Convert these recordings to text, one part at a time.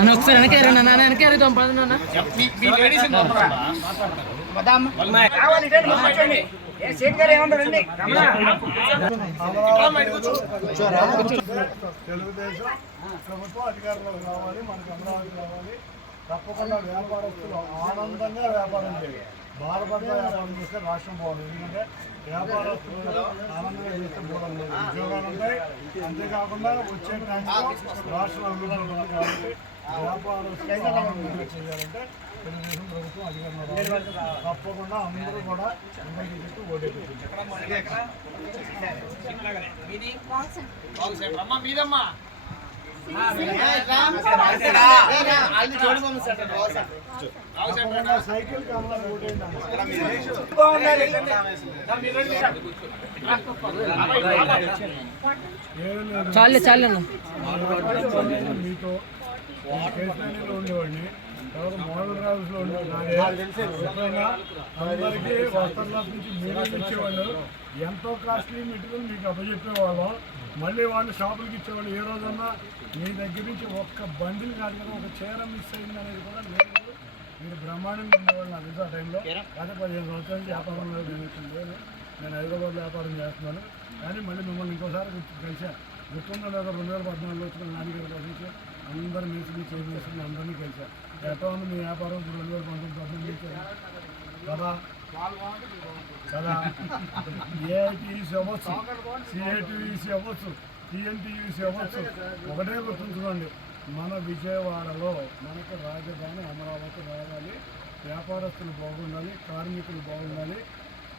అన్న ఒకసారి వెనక నాన్న వెనక ఎరుగుతాం పద నాన్న. తెలుగుదేశం ప్రభుత్వం అధికారంలోకి రావాలి మనకు అమరావతి రావాలి తప్పకుండా వ్యాపారస్తులు ఆనందంగా వ్యాపారం చేయాలి బాధపడతా వ్యాపారం చేస్తే రాష్ట్రం బాగుంది ఎందుకంటే వ్యాపారస్తులు ఆనందంగా చేస్తే బాగుంది ఉద్యోగాలు ఉంటాయి అంతేకాకుండా వచ్చే ట్యాక్స్ రాష్ట్రం అభివృద్ధి ఉంది కాబట్టి వ్యాపారస్తులు చేయాలంటే తెలుగుదేశం ప్రభుత్వం అధికారంలో తప్పకుండా అందరూ కూడా అందరికీ చెప్పి ఓటే మీదమ్మా చాలే చాలే మీతో. ఉండేవాడిని తర్వాత మోడల్ ట్రావెల్స్లో నుంచి మీరు ఇచ్చేవాళ్ళు. ఎంతో కాస్ట్లీ మెటీరియల్ మీకు అప్పచెప్పేవాళ్ళం. మళ్ళీ వాళ్ళు షాపులకి ఇచ్చేవాళ్ళు. ఏ రోజన్నా మీ దగ్గర నుంచి ఒక్క బండిల్ కాదు కదా ఒక చీర మిస్ అయింది అనేది కూడా లేదు మీరు బ్రహ్మాండంగా ఉండేవాళ్ళు నాకు తెలుసు ఆ టైంలో కానీ పదిహేను సంవత్సరాల నుంచి వ్యాపారంలో నేను నేను హైదరాబాద్లో వ్యాపారం చేస్తున్నాను. కానీ మళ్ళీ మిమ్మల్ని ఇంకోసారి గుర్తు కలిసా. గుర్తుందో లేదో? రెండు వేల పద్నాలుగులో వచ్చిన నాన్నగారు కలిసి అందరు మేసులు చేసి అందరినీ కలిసా ఎట్లా ఉంది మీ వ్యాపారం? రెండు వేల పంతొమ్మిది పర్సెంట్ కదా? కదా ఏఐటీసీ అవ్వచ్చు. సిఐటీసీ అవ్వచ్చు. టీఎన్టీయూసీ అవ్వచ్చు. ఒకటే గుర్తుంచుకోండి. మన విజయవాడలో మనకు రాజధాని అమరావతి రావాలి. వ్యాపారస్తులు బాగుండాలి. కార్మికులు బాగుండాలి.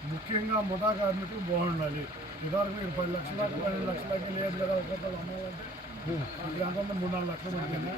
ముఖ్యంగా ముఠా కార్మికులు బాగుండాలి. ఇదివరకు మీరు పది లక్షలకు పన్నెండు లక్షలకి లేదు కదా ఒక్కొక్కరు అమ్మాలంటే ఇప్పుడు ఎంత ఉంది? మూడు నాలుగు లక్షలు పడుతుంది